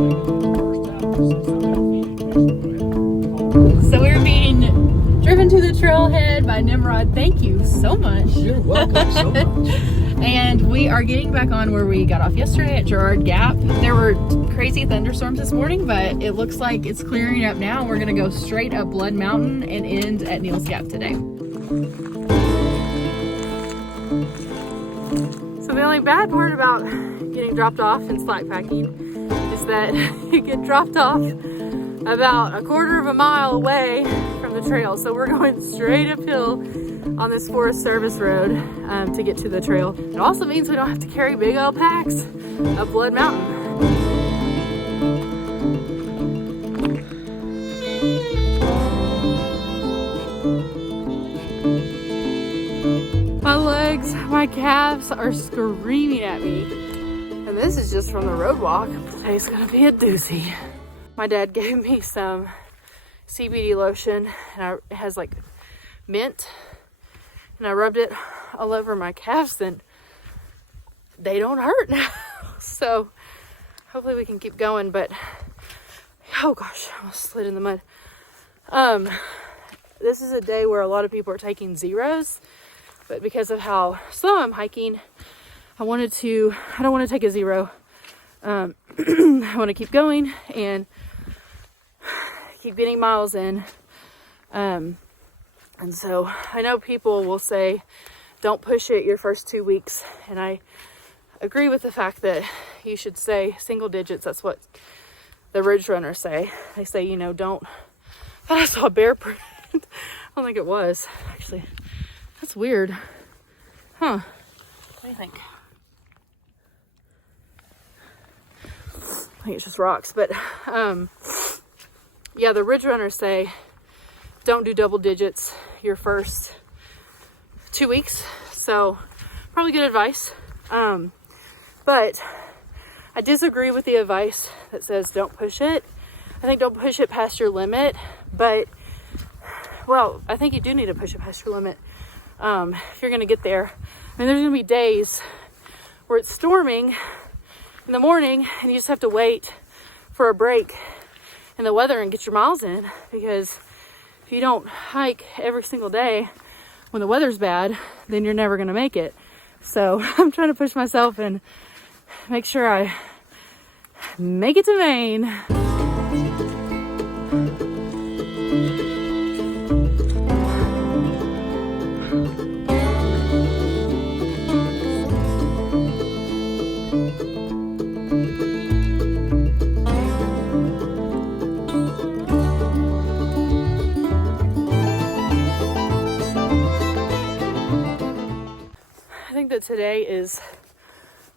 So we're being driven to the trailhead by Nimrod. Thank you so much. You're welcome so much. And we are getting back on where we got off yesterday at Girard Gap. There were crazy thunderstorms this morning, but it looks like it's clearing up now. We're gonna go straight up Blood Mountain and end at Neal's Gap today. So the only bad part about getting dropped off and slack packing is that you get dropped off about a quarter of a mile away from the trail. So we're going straight uphill on this Forest Service road to get to the trail. It also means we don't have to carry big old packs up Blood Mountain. My legs, my calves are screaming at me. And this is just from the road walk. Today's gonna be a doozy. My dad gave me some CBD lotion and it has like mint, and I rubbed it all over my calves and they don't hurt now. So hopefully we can keep going, but oh gosh, I almost slid in the mud. This is a day where a lot of people are taking zeros, but because of how slow I'm hiking, I don't want to take a zero. I want to keep going and keep getting miles in. And so I know people will say, don't push it your first 2 weeks. And I agree with the fact that you should say single digits. That's what the ridge runners say. They say, you know, don't, I thought I saw a bear print. I don't think it was, actually. That's weird. Huh. What do you think? I think it's just rocks. But, yeah, the ridge runners say, don't do double digits your first 2 weeks. So probably good advice. But I disagree with the advice that says don't push it. I think don't push it past your limit. But, well, I think you do need to push it past your limit if you're going to get there. I mean, there's going to be days where it's storming in the morning and you just have to wait for a break in the weather and get your miles in, because if you don't hike every single day when the weather's bad, then you're never going to make it. So I'm trying to push myself and make sure I make it to Maine. That today is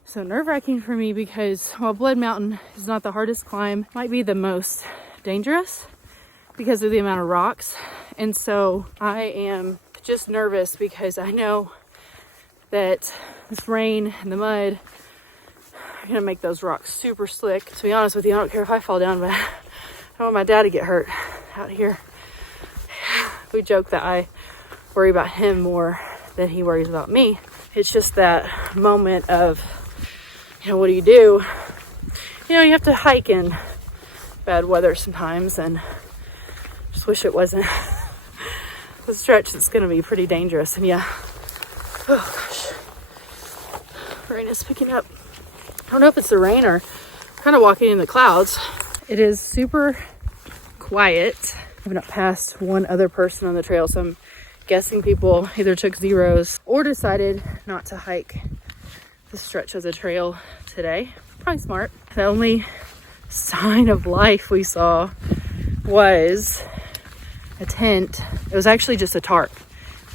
so nerve-wracking for me because while Blood Mountain is not the hardest climb, it might be the most dangerous because of the amount of rocks. And so I am just nervous because I know that this rain and the mud are gonna make those rocks super slick. To be honest with you, I don't care if I fall down, but I don't want my dad to get hurt out here. We joke that I worry about him more than he worries about me. It's just that moment of, you know, what do? You know, you have to hike in bad weather sometimes, and just wish it wasn't the stretch that's going to be pretty dangerous. And yeah, oh gosh, rain is picking up. I don't know if it's the rain or kind of walking in the clouds. It is super quiet. I've not passed one other person on the trail, so I'm guessing people either took zeros or decided not to hike the stretch of the trail today. Probably smart. The only sign of life we saw was a tent. It was actually just a tarp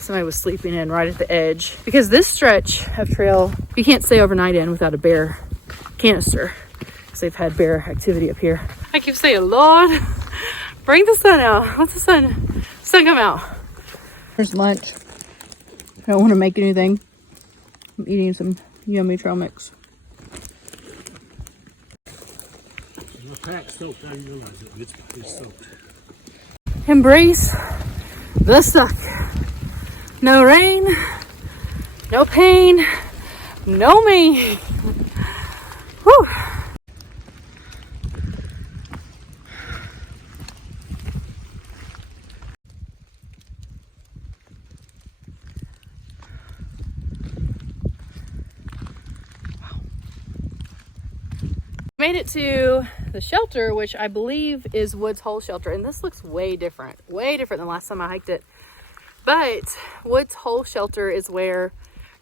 somebody was sleeping in right at the edge, because this stretch of trail you can't stay overnight in without a bear canister, because they've had bear activity up here. I keep saying, Lord, bring the sun out. Let the sun come out. There's lunch. I don't want to make anything. I'm eating some yummy trail mix. Your pack's soaked. I didn't realize it. It's soaked. Embrace the suck. No rain, no pain, no me. Whew. Made it to the shelter, which I believe is Woods Hole Shelter, and this looks way different than last time I hiked it. But Woods Hole Shelter is where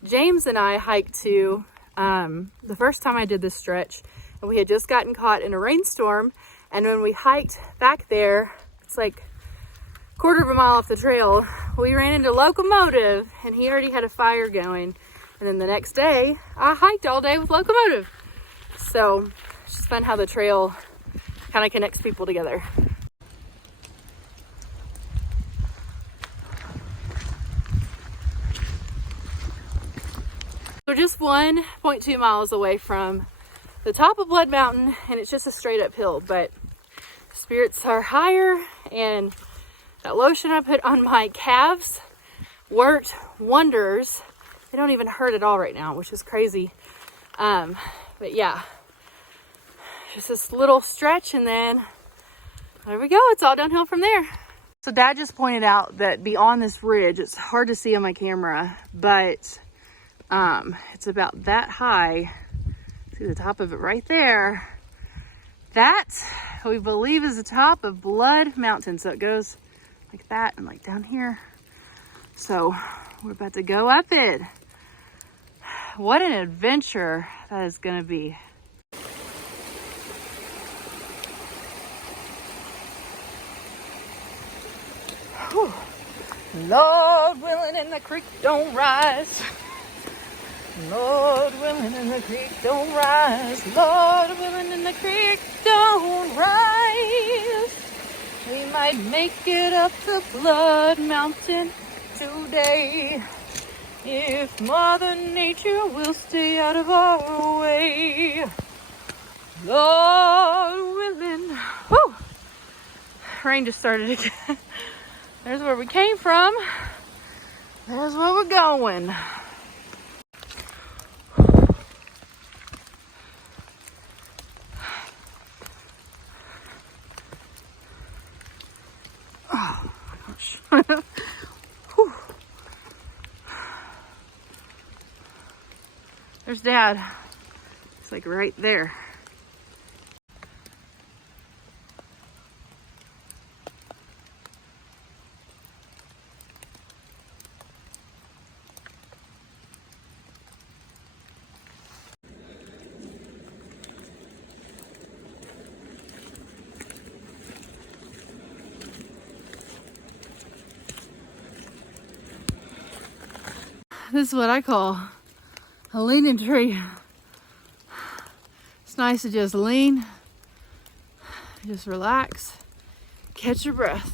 James and I hiked to the first time I did this stretch, and we had just gotten caught in a rainstorm. And when we hiked back there, it's like a quarter of a mile off the trail, we ran into Locomotive, and he already had a fire going. And then the next day, I hiked all day with Locomotive. So it's just fun how the trail kind of connects people together. We're just 1.2 miles away from the top of Blood Mountain, and it's just a straight uphill, but spirits are higher, and that lotion I put on my calves worked wonders. They don't even hurt at all right now, which is crazy. But yeah, just this little stretch, and then there we go. It's all downhill from there. So Dad just pointed out that beyond this ridge, it's hard to see on my camera, but it's about that high. See the top of it right there. That we believe is the top of Blood Mountain. So it goes like that and like down here. So we're about to go up it. What an adventure that is gonna be. Whew. Lord willing and the creek don't rise. Lord willing and the creek don't rise. Lord willing and the creek don't rise. We might make it up the Blood Mountain today, if Mother Nature will stay out of our way. Lord willing. Whew. Rain just started again. There's where we came from. There's where we're going. Oh my gosh. There's Dad. It's like right there. This is what I call a leaning tree. It's nice to just lean, just relax, catch your breath.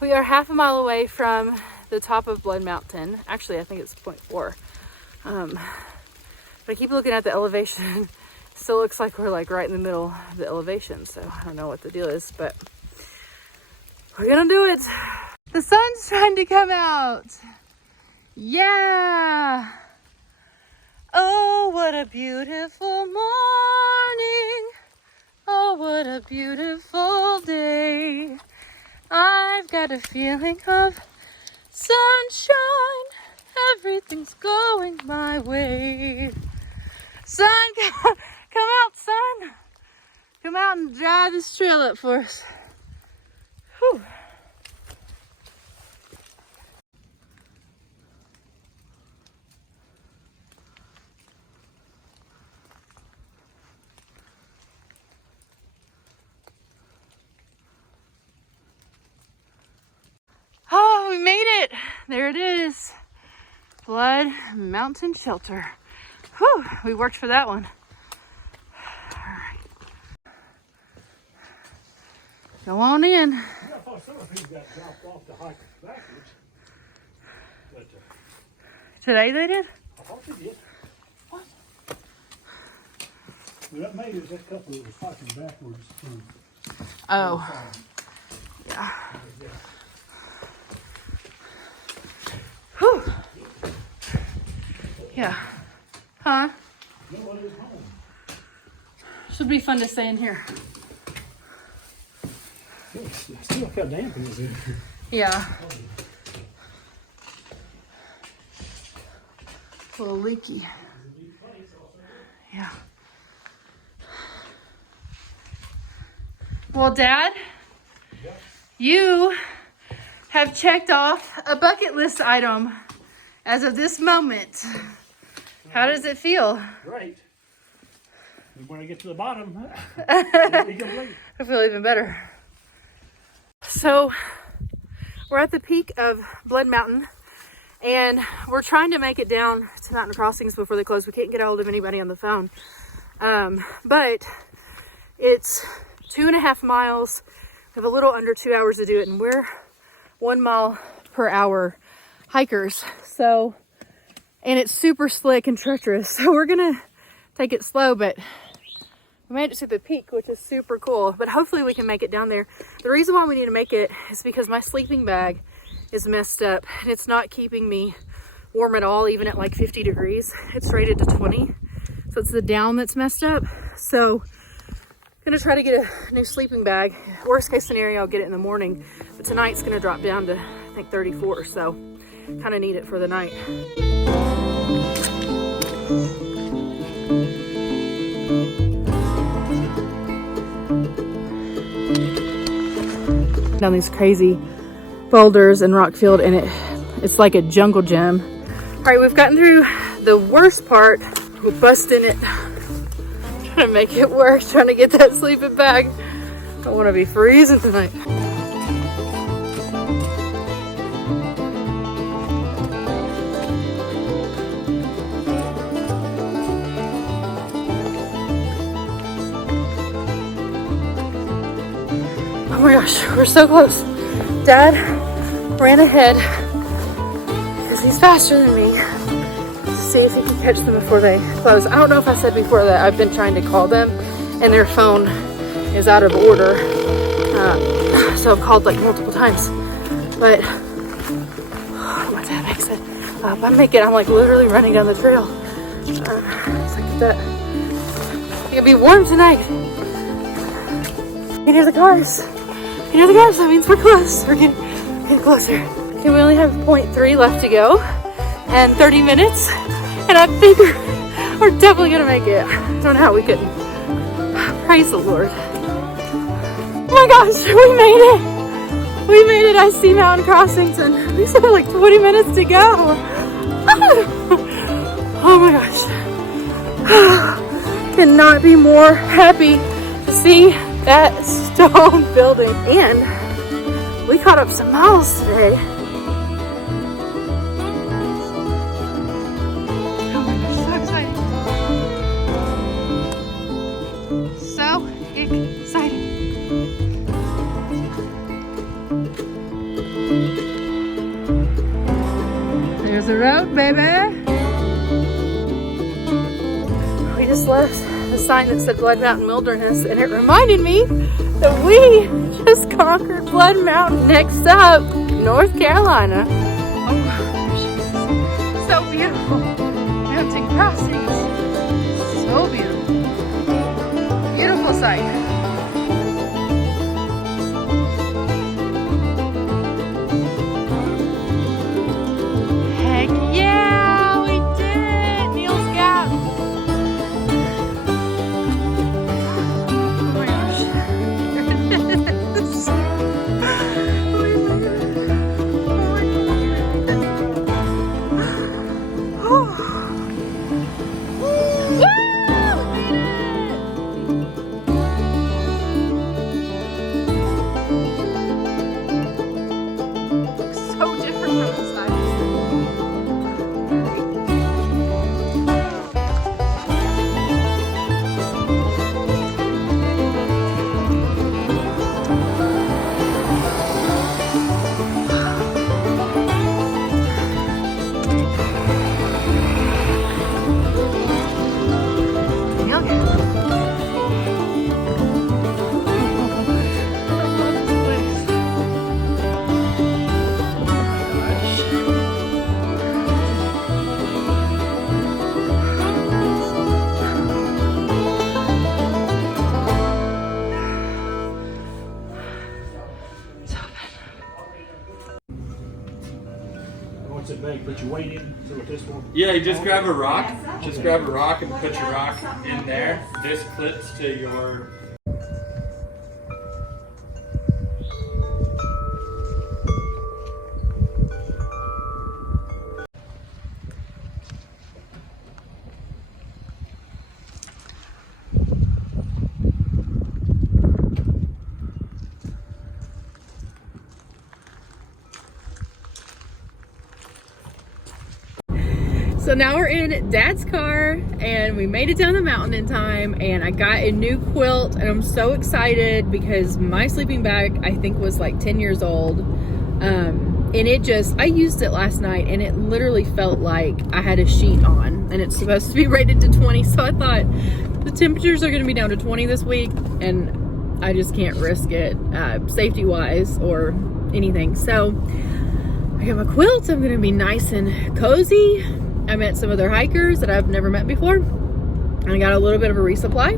We are half a mile away from the top of Blood Mountain. Actually, I think it's 0.4. But I keep looking at the elevation. Still looks like we're like right in the middle of the elevation. So I don't know what the deal is, but we're gonna do it. The sun's trying to come out. Yeah. Oh, what a beautiful morning. Oh, what a beautiful day. I've got a feeling of sunshine. Everything's going my way. Sun, come out, sun. Come out and dry this trail up for us. Whew. Oh, we made it. There it is. Blood Mountain Shelter. Whew, we worked for that one. All right. Go on in. Yeah, I thought some of these got dropped off the hike backwards. But, Today they did? I thought they did. What? Well, that maybe was that couple that was hiking backwards from. Oh. Yeah. Whew. Yeah. Huh? Nobody's home. Should be fun to stay in here. See look how damp it is in here. Yeah. A little leaky. Yeah. Well, Dad, you have checked off a bucket list item as of this moment. How does it feel? Great. And when I get to the bottom, it'll be complete. I feel even better. So we're at the peak of Blood Mountain, and we're trying to make it down to Mountain Crossings before they close. We can't get a hold of anybody on the phone. But it's 2.5 miles. We have a little under 2 hours to do it, and we're 1 mile per hour hikers. So, and it's super slick and treacherous. So we're gonna take it slow, but we made it to the peak, which is super cool. But hopefully we can make it down there. The reason why we need to make it is because my sleeping bag is messed up, and it's not keeping me warm at all, even at like 50 degrees. It's rated to 20. So it's the down that's messed up. So I'm gonna try to get a new sleeping bag. Worst case scenario, I'll get it in the morning. But tonight's gonna drop down to, I think, 34. So kind of need it for the night. Down these crazy boulders and rock field, and it's like a jungle gym. All right, we've gotten through the worst part. We're busting it, trying to make it work, trying to get that sleeping bag. I want to be freezing tonight. Oh my gosh, we're so close. Dad ran ahead because he's faster than me. See if he can catch them before they close. I don't know if I said before that I've been trying to call them and their phone is out of order. So I've called like multiple times. But my dad makes it. If I make it, I'm like literally running down the trail. So I get that. It'll be warm tonight. You hear the cars. You hear the cars. That means we're close. We're getting closer. Okay, we only have 0.3 left to go and 30 minutes. And I think we're definitely gonna make it. I don't know how we couldn't. Praise the Lord. Oh my gosh, we made it. We made it. I see Mountain Crossings, and we still have like 20 minutes to go. Oh my gosh. Cannot be more happy to see that stone building. And we caught up some miles today. There's the road, baby. We just left the sign that said Blood Mountain Wilderness, and it reminded me that we just conquered Blood Mountain. Next up, North Carolina. Oh my gosh, so beautiful. Mountain Crossings, so beautiful. Beautiful sight. Put your weight in, so with this one. Yeah, you just grab a rock. Just grab a rock and put your rock in there. This clips to your So now we're in Dad's car and we made it down the mountain in time, and I got a new quilt and I'm so excited because my sleeping bag I think was like 10 years old. And I used it last night and it literally felt like I had a sheet on, and it's supposed to be rated to 20. So I thought the temperatures are going to be down to 20 this week and I just can't risk it safety wise or anything. So I got my quilt. I'm going to be nice and cozy. I met some other hikers that I've never met before. And I got a little bit of a resupply.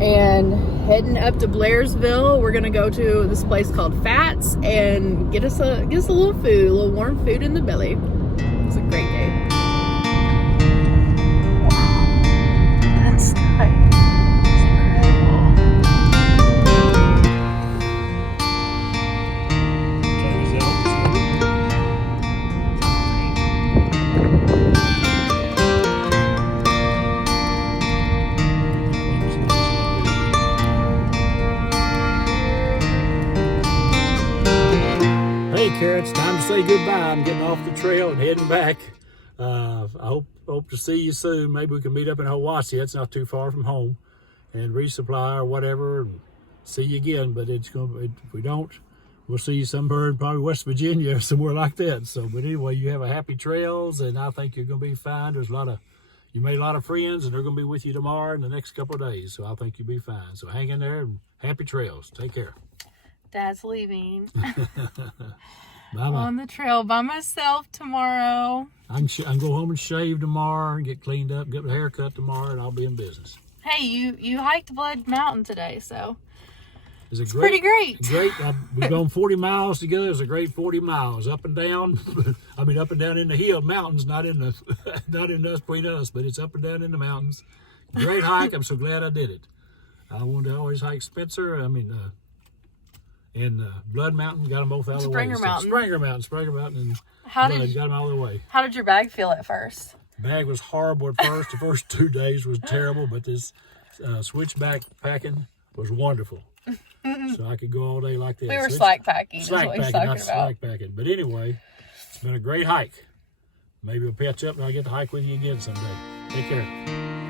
And heading up to Blairsville, we're gonna go to this place called Fats and get us a little food, a little warm food in the belly. It's a great day. That sky is Hey, Kara, it's time to say goodbye. I'm getting off the trail and heading back. I hope to see you soon. Maybe we can meet up in Walasi. That's not too far from home, and resupply or whatever. And see you again. But if we don't, we'll see you somewhere in probably West Virginia or somewhere like that. So, but anyway, you have a happy trails, and I think you're gonna be fine. You made a lot of friends, and they're gonna be with you tomorrow and the next couple of days. So I think you'll be fine. So hang in there and happy trails. Take care. Dad's leaving. Bye-bye. On the trail by myself tomorrow. I can go home and shave tomorrow and get cleaned up, get a haircut tomorrow, and I'll be in business. Hey, you hiked Blood Mountain today, so It's pretty great. We've gone 40 miles together. It's a great 40 miles up and down. I mean, up and down in the hill mountains, not in us between us, but it's up and down in the mountains. Great hike. I'm so glad I did it. I wanted to always hike Spencer. And Blood Mountain, got them both out of the way. Springer Mountain, and Blood, got them out of the way. How did your bag feel at first? Bag was horrible at first. The first 2 days was terrible, but this switchback packing was wonderful. So I could go all day like this. We were slack packing. Slack packing. But anyway, it's been a great hike. Maybe we'll catch up and I'll get to hike with you again someday. Take care.